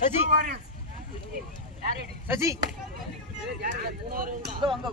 சசி சசி வாங்க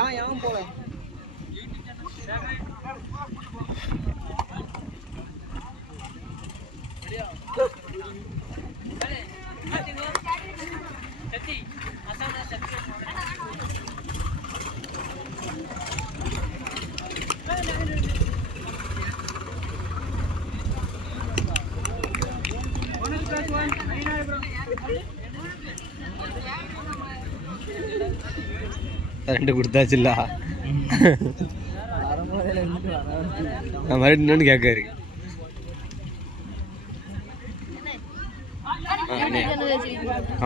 ஏன் போல ரெண்டு கொடுத்தாச்சுல்ல மறுபடியும் கேட்காரு.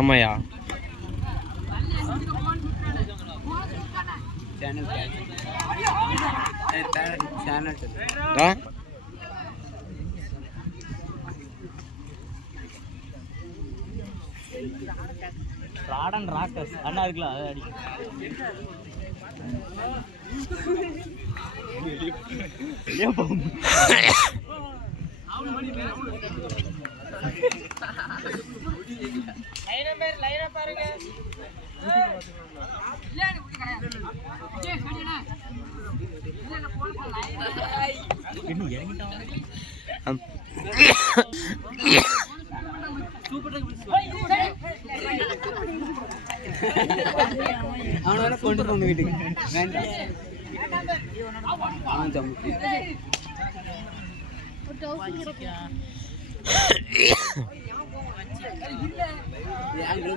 ஆமாயா ராடன் ராக்கஸ் அண்ணா இருக்கலாம் அதை அடி பாருங்க அவனை கொண்டு போங்க வீட்டுக்கு வேண்டாம்.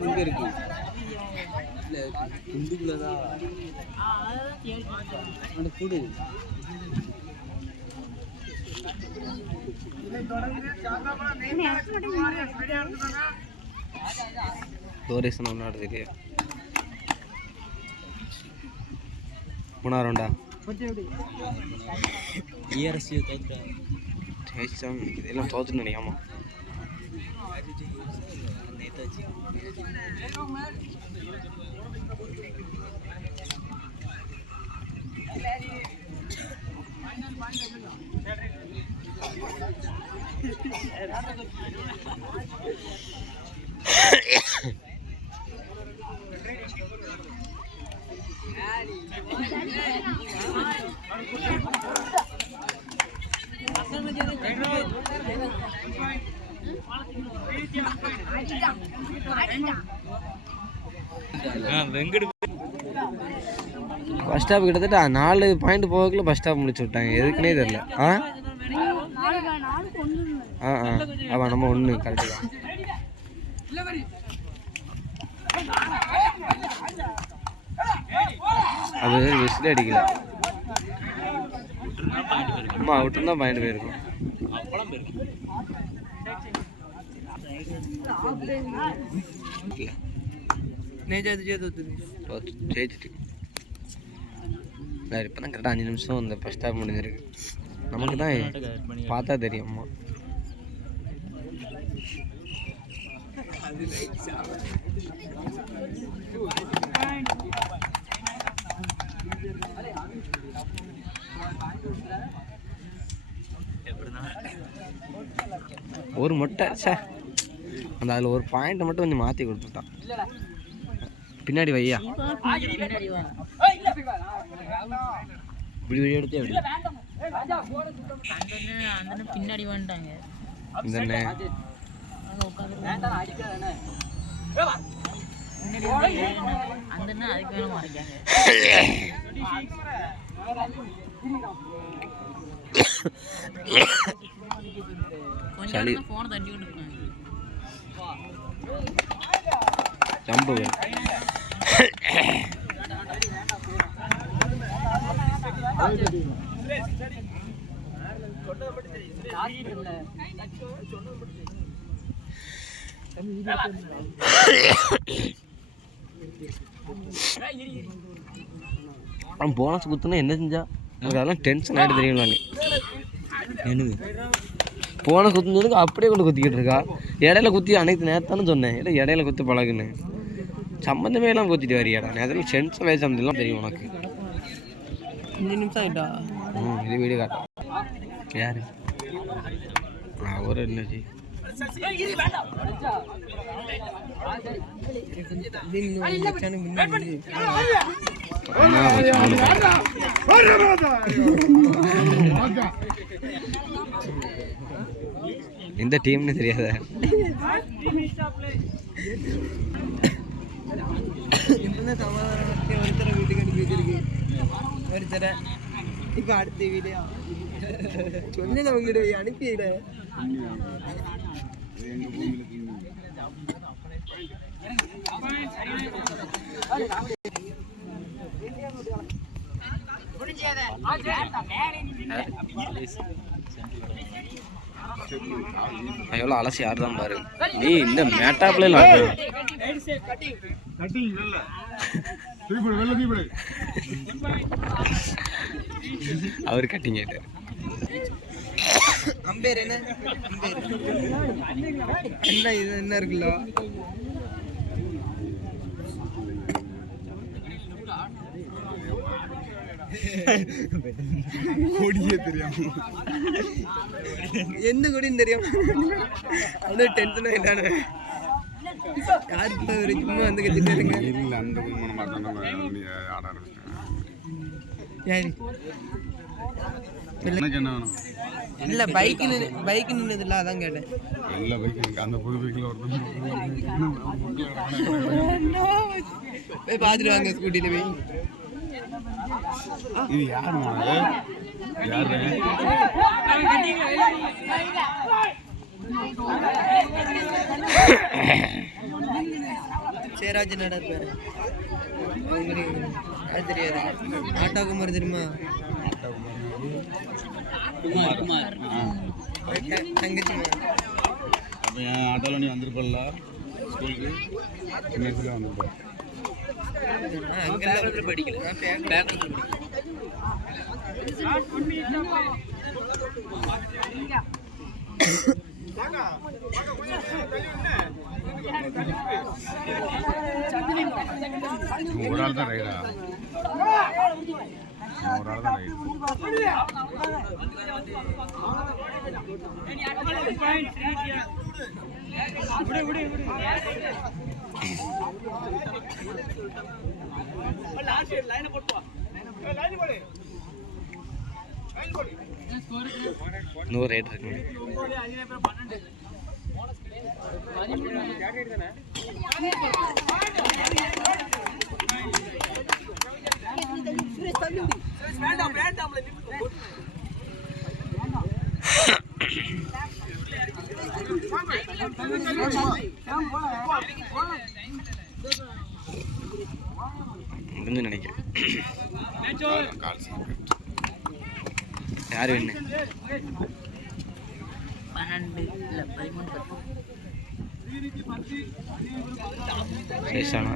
இங்க இருக்கு குண்டுக்குள்ளதான் கூடு தோரேசன் ஒன்னாடு தெரியும். மூணாருண்டா ERC இதெல்லாம் தோத்துன்னு நினைக்காமா பஸ் ஸ்டாப் கிட்டத்தட்ட 4 பாயிண்ட் போகக்குள்ள பஸ் ஸ்டாப் முடிச்சு விட்டாங்க. எதுக்குன்னே தெரியல. ஆமாம் நம்ம ஒன்று கரெக்டு தான். அது விசில் அடிக்கல. அம்மா விட்டுருந்தா பாயிண்ட் போயிருக்கும். ஜெயிச்சுட்டு இப்போ தான் கரெக்டாக 5 நிமிஷம் இந்த ஃபஸ்ட் ஸ்டாப் முடிஞ்சிருக்கு. நமக்கு தான் பார்த்தா தெரியும்மா. ஒரு மொட்டை சார் அந்த அதில் ஒரு பாயிண்ட்டை மட்டும் கொஞ்சம் மாற்றி கொடுத்துட்டான். பின்னாடி வையா இப்படி வீடியோ எடுத்தே அப்படி பின்னாடி வந்துட்டாங்க. சளி ஜம்பு அவன் போனஸ் குத்துனா என்ன செஞ்சா எனக்கு அதெல்லாம் டென்ஷன் ஆகிட்டு தெரியுங்களா? என்னது போன குத்துனதுக்கு அப்படியே கொண்டு குத்திக்கிட்டு இருக்கா. இடையில குத்தி அனைத்து நேரத்தானு சொன்னேன். இல்லை இடையில குத்து பழகுன்னு சம்மந்தமே எல்லாம் குத்திட்டு வரியாடா. நேரத்தில் டென்ஷன் வயசு சம்மந்தம் தெரியும் உனக்கு. 5 நிமிஷம் ஆகிட்டா. இது வீடு காட்டும் யாரு ஒரு என்னச்சு எந்த டீம்னு தெரியாத. வீட்டுக்கு அனுப்பி வச்சிருக்கு ஒருத்தர. இப்ப அடுத்த வீடியோ சொன்ன உங்ககிட்ட அனுப்பிட எவ்வளோ அலசி ஆடுதான் பாரு. நீ இந்த மேட்டாப்ல அவர் கட்டிங் ஆயிட்டாரு. அம்பேர் என்ன என்ன இது என்ன இருக்குல்ல கொடியே தெரியாம எந்த கொடின்னு தெரியாம அவ்வளோ டென்ஷன் ஆயிட்டானு. யாருக்கு ஒரு சும்மா வந்து கட்டிட்டாருங்க. இல்லை அந்த ஆட யாரு எனக்கு என்ன வேணும்? இல்லை பைக்கு நின்னது இல்லை அதான் கேட்டேன். எல்லா பைக்கு அந்த புது பைக்கில் போய் பார்த்துட்டு வாங்க ஸ்கூட்டியில் போய். இது யார் யாரு சேராஜ் நடப்பாரு. அது தெரியாது. ஆட்டோ குமார் தெரியுமா? தங்கச்சி அப்போ என் ஆட்டோவில் நீ வந்திருப்பல்ல ஸ்கூலுக்கு சின்ன வயசுல வந்திருப்ப. அங்கெல்லாம் படிக்கல. ஒரு ஆள் தான் ரைடா? ஒரு ஆள் தான் ரைடு. நூறு ரேட் இருக்கு. நினைக்கிறேன் யார் வேணும் 12 இல்லை 13 சேஷானா